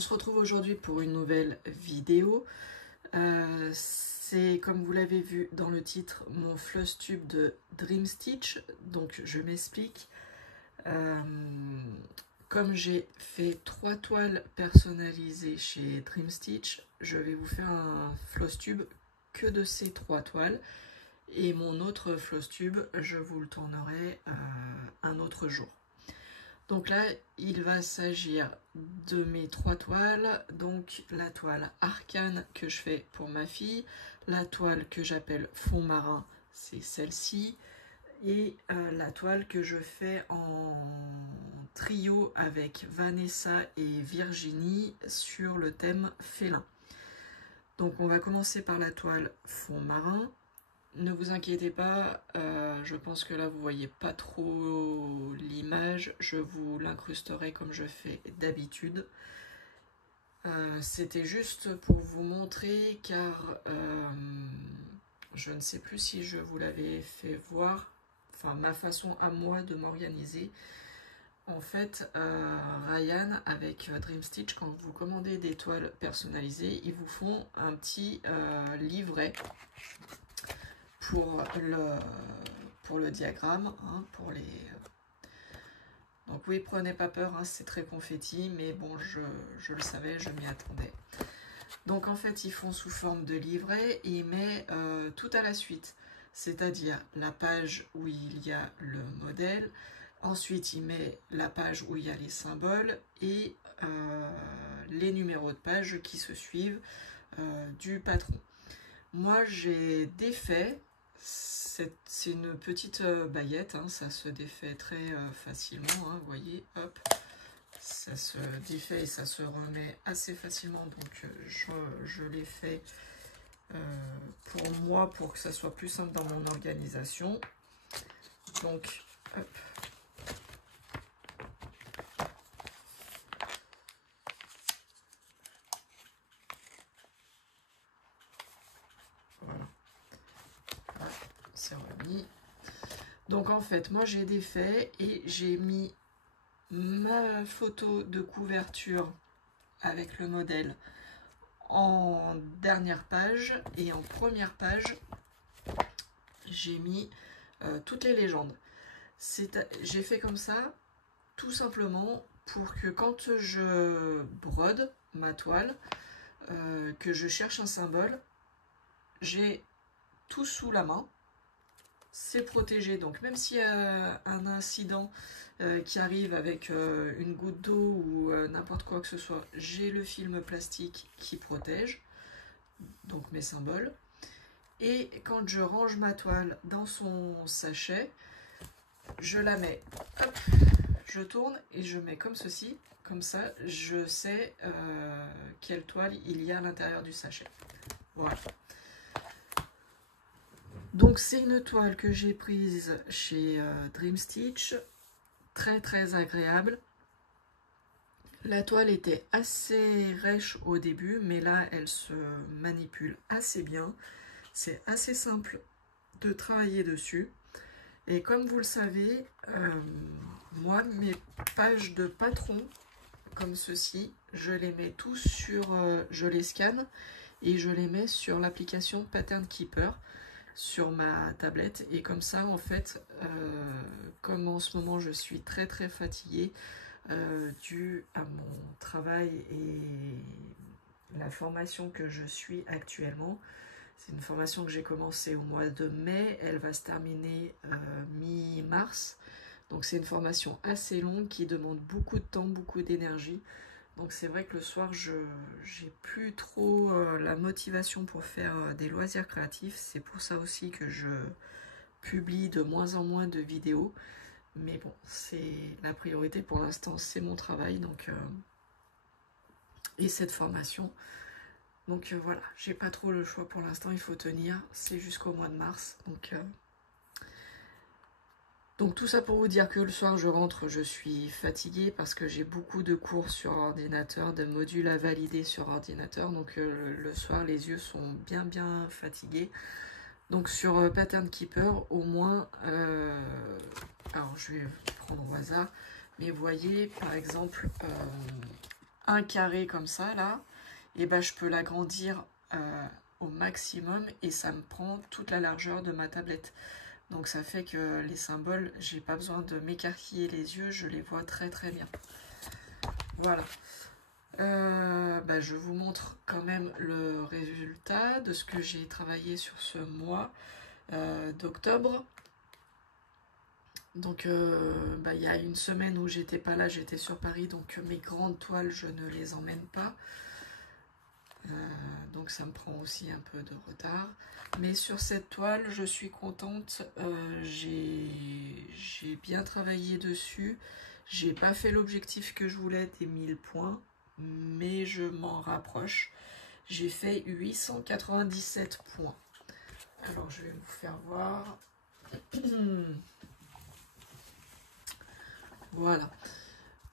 On se retrouve aujourd'hui pour une nouvelle vidéo. C'est, comme vous l'avez vu dans le titre, mon floss tube de Dream Stitch. Donc je m'explique. Comme j'ai fait 3 toiles personnalisées chez Dream Stitch, je vais vous faire un floss tube que de ces 3 toiles. Et mon autre floss tube, je vous le tournerai un autre jour. Donc là, il va s'agir de mes 3 toiles, donc la toile arcane que je fais pour ma fille, la toile que j'appelle fond marin, c'est celle-ci, et la toile que je fais en trio avec Vanessa et Virginie sur le thème félin. Donc on va commencer par la toile fond marin. Ne vous inquiétez pas, je pense que là vous voyez pas trop l'image, je vous l'incrusterai comme je fais d'habitude. C'était juste pour vous montrer car je ne sais plus si je vous l'avais fait voir, enfin ma façon à moi de m'organiser. En fait, Ryan avec Dream Stitch, quand vous commandez des toiles personnalisées, ils vous font un petit livret pour le diagramme, hein, pour les... Donc oui, prenez pas peur, hein, c'est très confetti, mais bon, je le savais, je m'y attendais. Donc en fait, ils font sous forme de livret et ils mettent tout à la suite, c'est-à-dire la page où il y a le modèle, ensuite il met la page où il y a les symboles et les numéros de page qui se suivent du patron. Moi, j'ai défait. C'est une petite baguette, hein, ça se défait très facilement, hein, vous voyez, hop, ça se défait et ça se remet assez facilement, donc je l'ai fait pour moi, pour que ça soit plus simple dans mon organisation. Donc, hop. Remis. Donc en fait, moi j'ai défait et j'ai mis ma photo de couverture avec le modèle en dernière page et en première page j'ai mis toutes les légendes. J'ai fait comme ça tout simplement pour que quand je brode ma toile, que je cherche un symbole, j'ai tout sous la main. C'est protégé, donc même s'il y a un incident qui arrive avec une goutte d'eau ou n'importe quoi que ce soit, j'ai le film plastique qui protège, donc mes symboles. Et quand je range ma toile dans son sachet, je la mets, hop, je tourne et je mets comme ceci, comme ça je sais quelle toile il y a à l'intérieur du sachet. Voilà. Donc c'est une toile que j'ai prise chez Dream Stitch, très très agréable. La toile était assez rêche au début, mais là elle se manipule assez bien. C'est assez simple de travailler dessus. Et comme vous le savez, moi mes pages de patron, comme ceci, je les mets tous sur, je les scanne et je les mets sur l'application Pattern Keeper sur ma tablette, et comme ça en fait comme en ce moment je suis très très fatiguée dû à mon travail et la formation que je suis actuellement. C'est une formation que j'ai commencé au mois de mai, elle va se terminer mi-mars, donc c'est une formation assez longue qui demande beaucoup de temps, beaucoup d'énergie. Donc c'est vrai que le soir, j'ai plus trop la motivation pour faire des loisirs créatifs. C'est pour ça aussi que je publie de moins en moins de vidéos. Mais bon, c'est la priorité pour l'instant, c'est mon travail, donc et cette formation. Donc voilà, j'ai pas trop le choix pour l'instant, il faut tenir. C'est jusqu'au mois de mars. Donc tout ça pour vous dire que le soir je rentre, je suis fatiguée parce que j'ai beaucoup de cours sur ordinateur, de modules à valider sur ordinateur. Donc le soir les yeux sont bien fatigués. Donc sur Pattern Keeper au moins, alors je vais prendre au hasard, mais vous voyez par exemple un carré comme ça là, et ben je peux l'agrandir au maximum et ça me prend toute la largeur de ma tablette. Donc ça fait que les symboles, j'ai pas besoin de m'écarquiller les yeux, je les vois très très bien. Voilà. Je vous montre quand même le résultat de ce que j'ai travaillé sur ce mois d'octobre. Donc il y a une semaine où j'étais pas là, j'étais sur Paris, donc mes grandes toiles je ne les emmène pas. Donc ça me prend aussi un peu de retard. Mais sur cette toile, je suis contente. J'ai bien travaillé dessus. J'ai pas fait l'objectif que je voulais des 1000 points, mais je m'en rapproche. J'ai fait 897 points. Alors je vais vous faire voir. Voilà.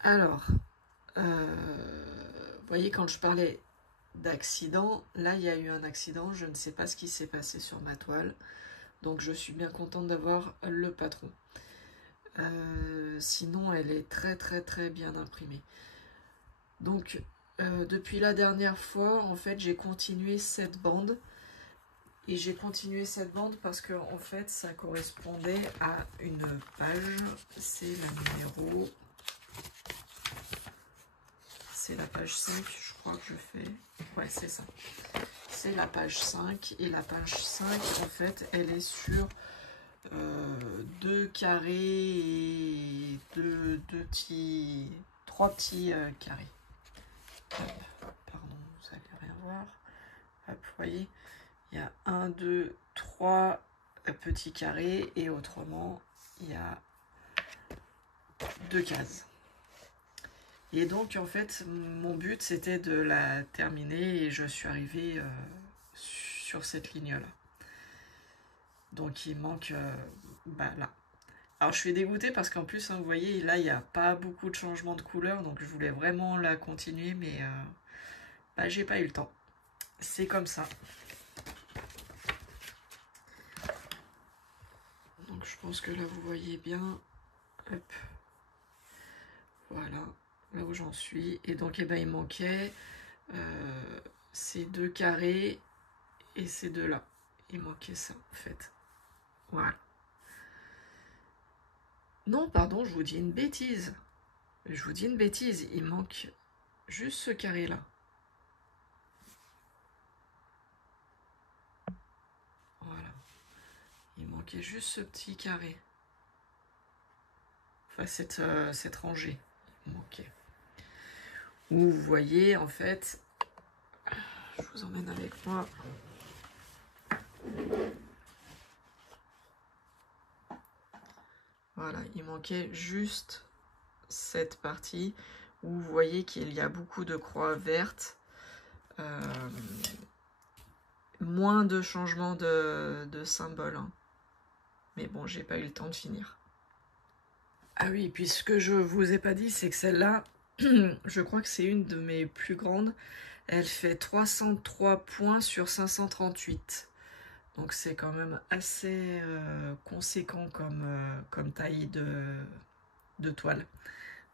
Alors, vous voyez, quand je parlais d'accident, là il y a eu un accident, je ne sais pas ce qui s'est passé sur ma toile, donc je suis bien contente d'avoir le patron. Sinon elle est très très très bien imprimée. Donc depuis la dernière fois, en fait j'ai continué cette bande, et j'ai continué cette bande parce que en fait ça correspondait à une page, c'est la numéro... C'est la page 5, je crois que je fais. Ouais, c'est ça. C'est la page 5. Et la page 5, en fait, elle est sur 2 carrés et 3 petits carrés. Hop, pardon, vous allez rien voir. Hop, vous voyez, il y a 1, 2, 3 petits carrés. Et autrement, il y a 2 cases. Et donc en fait mon but c'était de la terminer et je suis arrivée sur cette ligne là. Donc il manque là. Alors je suis dégoûtée parce qu'en plus vous voyez là il n'y a pas beaucoup de changements de couleur, donc je voulais vraiment la continuer mais j'ai pas eu le temps. C'est comme ça. Donc je pense que là vous voyez bien. Hop. Voilà. Là où j'en suis, et donc il manquait ces 2 carrés et ces 2 là, il manquait ça en fait. Voilà. Non, pardon, je vous dis une bêtise, il manque juste ce carré là. Voilà, il manquait juste ce petit carré, enfin cette rangée il manquait. Où vous voyez en fait, je vous emmène avec moi. Voilà, il manquait juste cette partie où vous voyez qu'il y a beaucoup de croix vertes, moins de changements de symboles, hein. Mais bon, j'ai pas eu le temps de finir. Ah oui, et puis ce que je vous ai pas dit, c'est que celle-là, je crois que c'est une de mes plus grandes. Elle fait 303 points sur 538. Donc c'est quand même assez conséquent comme taille de toile.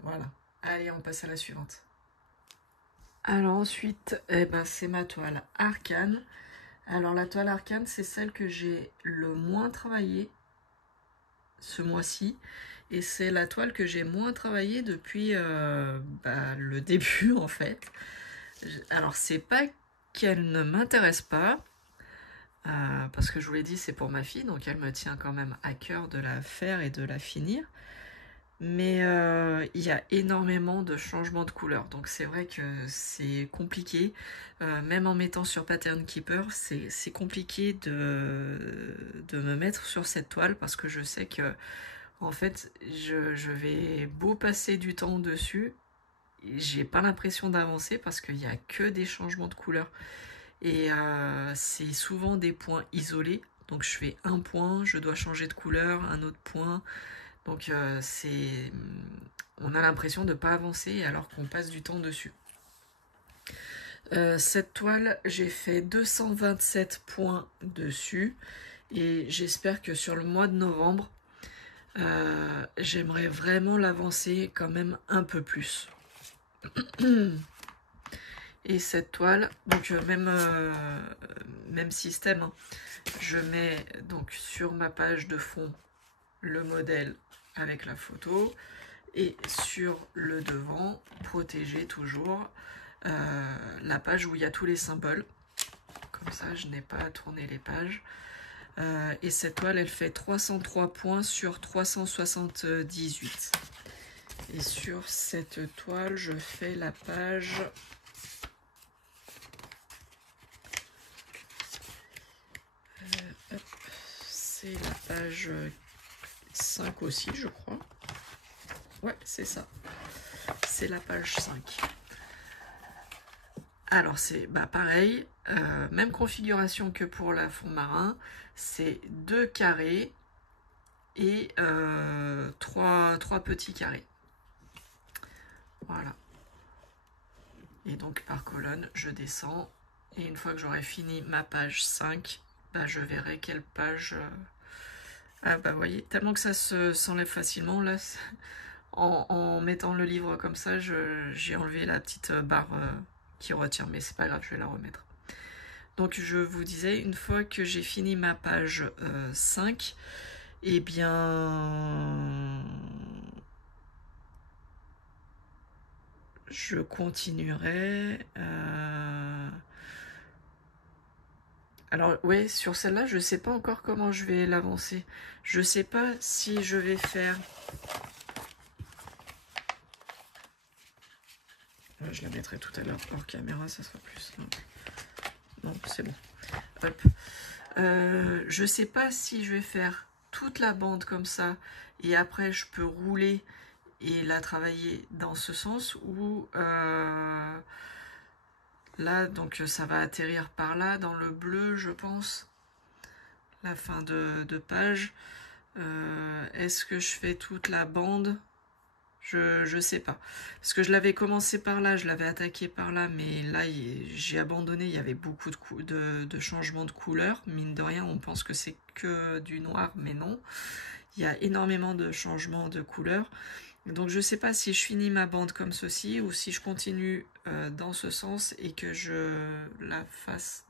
Voilà. Allez, on passe à la suivante. Alors ensuite, c'est ma toile Arcane. Alors la toile Arcane, c'est celle que j'ai le moins travaillée ce mois-ci. Et c'est la toile que j'ai moins travaillée depuis le début en fait. Alors c'est pas qu'elle ne m'intéresse pas, parce que je vous l'ai dit, c'est pour ma fille, donc elle me tient quand même à cœur de la faire et de la finir. Mais il y a énormément de changements de couleur, donc c'est vrai que c'est compliqué. Même en mettant sur Pattern Keeper, c'est compliqué de me mettre sur cette toile parce que je sais que en fait je vais beau passer du temps dessus, j'ai pas l'impression d'avancer parce qu'il n'y a que des changements de couleur. Et c'est souvent des points isolés, donc je fais un point, je dois changer de couleur, un autre point. Donc on a l'impression de ne pas avancer alors qu'on passe du temps dessus. Cette toile, j'ai fait 227 points dessus. Et j'espère que sur le mois de novembre, j'aimerais vraiment l'avancer quand même un peu plus. Et cette toile, donc même système, hein. Je mets donc sur ma page de fond le modèle avec la photo et sur le devant, protégé toujours, la page où il y a tous les symboles. Comme ça, je n'ai pas à tourner les pages. Et cette toile, elle fait 303 points sur 378. Et sur cette toile, je fais la page... c'est la page 5 aussi, je crois. Ouais, c'est ça. C'est la page 5. Alors, c'est pareil, même configuration que pour la fond marin. C'est 2 carrés et 3 petits carrés. Voilà. Et donc, par colonne, je descends. Et une fois que j'aurai fini ma page 5, je verrai quelle page... Ah vous voyez, tellement que ça s'enlève facilement, là, en mettant le livre comme ça, j'ai enlevé la petite barre qui retient, mais c'est pas grave, je vais la remettre. Donc je vous disais, une fois que j'ai fini ma page 5, eh bien... je continuerai... Alors, ouais, sur celle-là, je sais pas encore comment je vais l'avancer. Je sais pas si je vais faire... Je la mettrai tout à l'heure hors caméra, ça sera plus simple. Non, c'est bon. Hop. Je sais pas si je vais faire toute la bande comme ça et après je peux rouler et la travailler dans ce sens ou là, donc ça va atterrir par là, dans le bleu, je pense. La fin de page. Est-ce que je fais toute la bande? Je sais pas. Parce que je l'avais commencé par là, je l'avais attaqué par là, mais là, j'ai abandonné. Il y avait beaucoup de changements de couleur. Mine de rien, on pense que c'est que du noir, mais non. Il y a énormément de changements de couleur. Donc je sais pas si je finis ma bande comme ceci ou si je continue dans ce sens et que je la fasse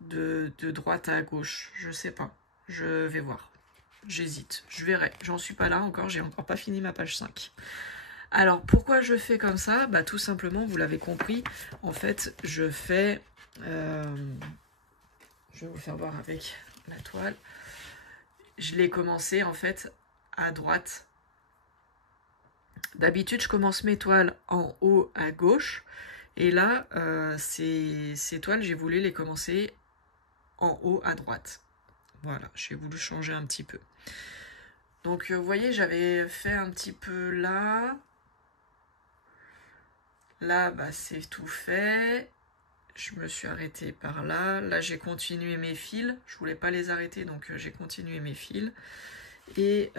de droite à gauche. Je sais pas. Je vais voir. J'hésite. Je verrai. J'en suis pas là encore. J'ai encore pas fini ma page 5. Alors pourquoi je fais comme ça? Tout simplement, vous l'avez compris. En fait, je fais... je vais vous faire voir avec la toile. Je l'ai commencé en fait à droite. D'habitude, je commence mes toiles en haut à gauche. Et là, ces toiles, j'ai voulu les commencer en haut à droite. Voilà, j'ai voulu changer un petit peu. Donc, vous voyez, j'avais fait un petit peu là. Là, c'est tout fait. Je me suis arrêtée par là. Là, j'ai continué mes fils. Je voulais pas les arrêter, donc j'ai continué mes fils. Et...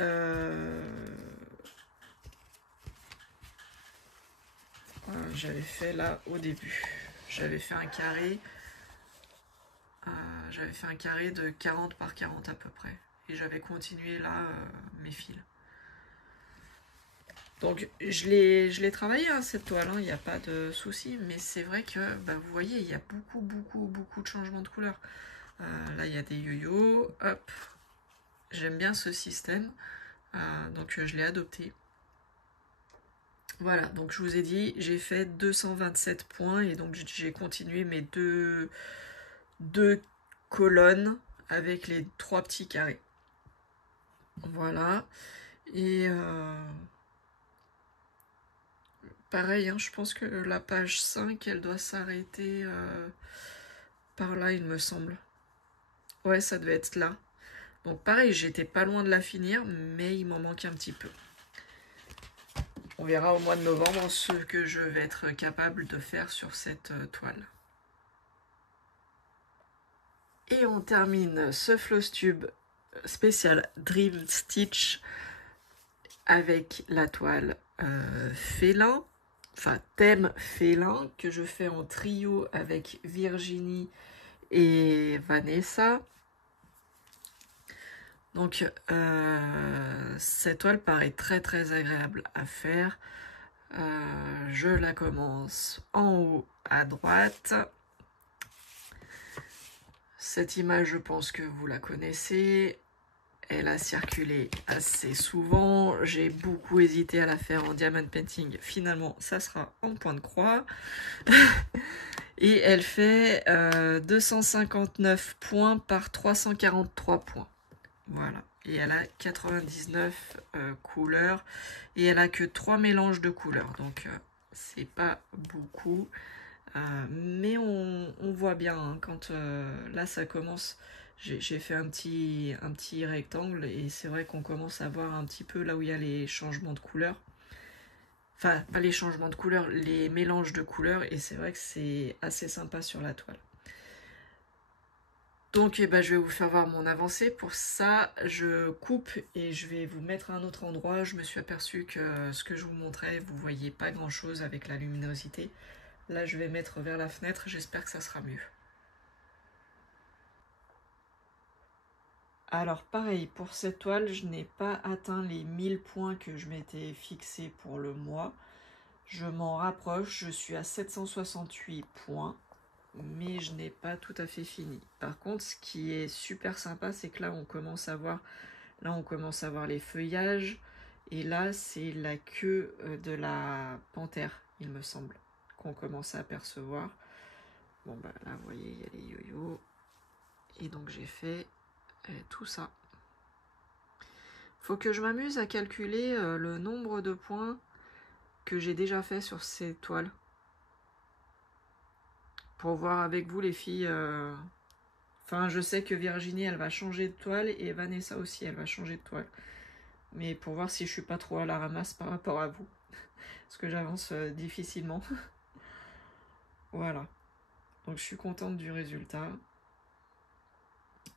j'avais fait là au début. J'avais fait un carré. J'avais fait un carré de 40 par 40 à peu près. Et j'avais continué là mes fils. Donc je l'ai travaillé hein, cette toile, il n'y a pas de souci, mais c'est vrai que vous voyez, il y a beaucoup de changements de couleur. Là il y a des yo-yo, hop. J'aime bien ce système, donc je l'ai adopté. Voilà, donc je vous ai dit, j'ai fait 227 points et donc j'ai continué mes deux colonnes avec les 3 petits carrés. Voilà, et pareil, hein, je pense que la page 5, elle doit s'arrêter par là, il me semble. Ouais, ça devait être là. Donc pareil, j'étais pas loin de la finir, mais il m'en manque un petit peu. On verra au mois de novembre ce que je vais être capable de faire sur cette toile. Et on termine ce floss tube spécial Dream Stitch avec la toile félin, enfin thème félin, que je fais en trio avec Virginie et Vanessa. Donc cette toile paraît très agréable à faire. Je la commence en haut à droite. Cette image, je pense que vous la connaissez. Elle a circulé assez souvent. J'ai beaucoup hésité à la faire en diamond painting. Finalement, ça sera en point de croix. Et elle fait 259 points par 343 points. Voilà. Et elle a 99 couleurs. Et elle a que 3 mélanges de couleurs. Donc, c'est pas beaucoup. Mais on voit bien, hein, quand là ça commence, j'ai fait un petit rectangle et c'est vrai qu'on commence à voir un petit peu là où il y a les changements de couleurs. Enfin, pas les changements de couleurs, les mélanges de couleurs, et c'est vrai que c'est assez sympa sur la toile. Donc je vais vous faire voir mon avancée. Pour ça, je coupe et je vais vous mettre à un autre endroit. Je me suis aperçu que ce que je vous montrais, vous voyez pas grand chose avec la luminosité. Là, je vais mettre vers la fenêtre, j'espère que ça sera mieux. Alors pareil, pour cette toile, je n'ai pas atteint les 1000 points que je m'étais fixé pour le mois. Je m'en rapproche, je suis à 768 points, mais je n'ai pas tout à fait fini. Par contre, ce qui est super sympa, c'est que là, on commence à voir les feuillages, et là, c'est la queue de la panthère, il me semble, qu'on commence à apercevoir. Bon, bah là, vous voyez, il y a les yo-yo. Et donc, j'ai fait tout ça. Faut que je m'amuse à calculer le nombre de points que j'ai déjà fait sur ces toiles. Pour voir avec vous, les filles. Enfin, je sais que Virginie, elle va changer de toile. Et Vanessa aussi, elle va changer de toile. Mais pour voir si je suis pas trop à la ramasse par rapport à vous. Parce que j'avance difficilement. Voilà. Donc, je suis contente du résultat.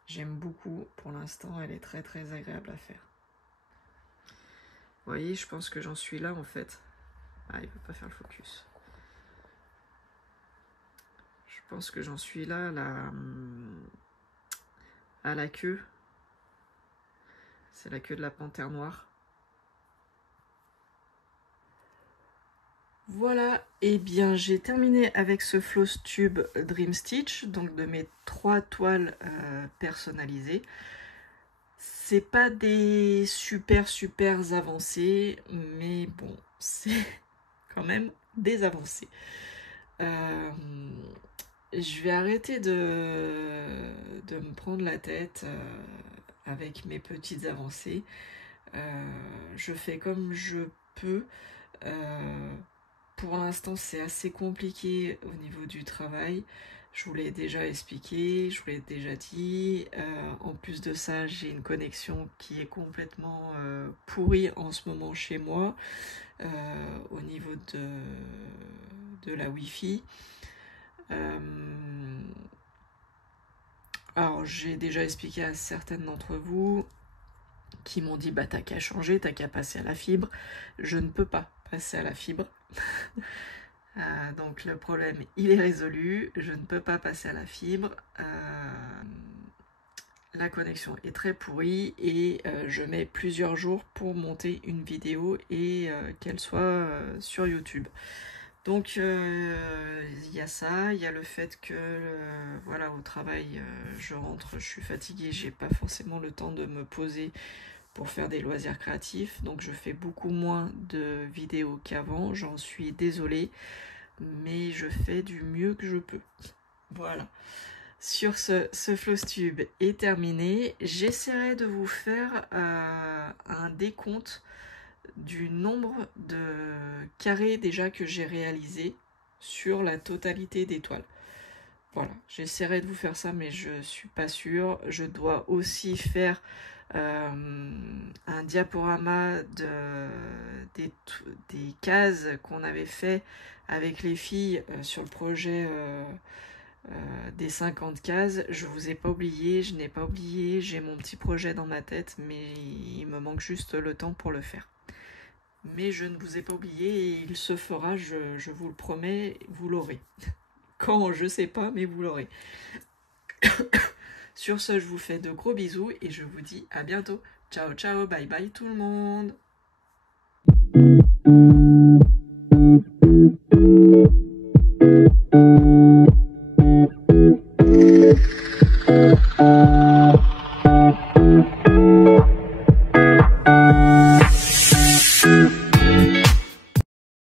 J'aime beaucoup. Pour l'instant, elle est très très agréable à faire. Vous voyez, je pense que j'en suis là en fait. Ah, il ne veut pas faire le focus. Je pense que j'en suis là à la queue. C'est la queue de la panthère noire. Voilà, et bien j'ai terminé avec ce floss tube Dream Stitch, donc de mes 3 toiles personnalisées. C'est pas des super avancées, mais bon, c'est quand même des avancées. Je vais arrêter de me prendre la tête avec mes petites avancées. Je fais comme je peux. Pour l'instant, c'est assez compliqué au niveau du travail. Je vous l'ai déjà expliqué, je vous l'ai déjà dit. En plus de ça, j'ai une connexion qui est complètement pourrie en ce moment chez moi, au niveau de la Wi-Fi. Alors, j'ai déjà expliqué à certaines d'entre vous qui m'ont dit bah t'as qu'à changer, t'as qu'à passer à la fibre. Je ne peux pas passer à la fibre. Donc le problème il est résolu, je ne peux pas passer à la fibre. La connexion est très pourrie et je mets plusieurs jours pour monter une vidéo et qu'elle soit sur YouTube. Donc il y a ça, il y a le fait que voilà, au travail je rentre, je suis fatiguée, j'ai pas forcément le temps de me poser pour faire des loisirs créatifs, donc je fais beaucoup moins de vidéos qu'avant, j'en suis désolée, mais je fais du mieux que je peux. Voilà. Sur ce floss tube est terminé. J'essaierai de vous faire un décompte du nombre de carrés déjà que j'ai réalisé sur la totalité des toiles. Voilà, j'essaierai de vous faire ça, mais je suis pas sûre. Je dois aussi faire un diaporama des cases qu'on avait fait avec les filles sur le projet des 50 cases. Je vous ai pas oublié, je n'ai pas oublié, j'ai mon petit projet dans ma tête, mais il me manque juste le temps pour le faire. Mais je ne vous ai pas oublié et il se fera, je vous le promets, vous l'aurez. Quand, je sais pas, mais vous l'aurez. Sur ce, je vous fais de gros bisous et je vous dis à bientôt. Ciao, ciao, bye bye tout le monde.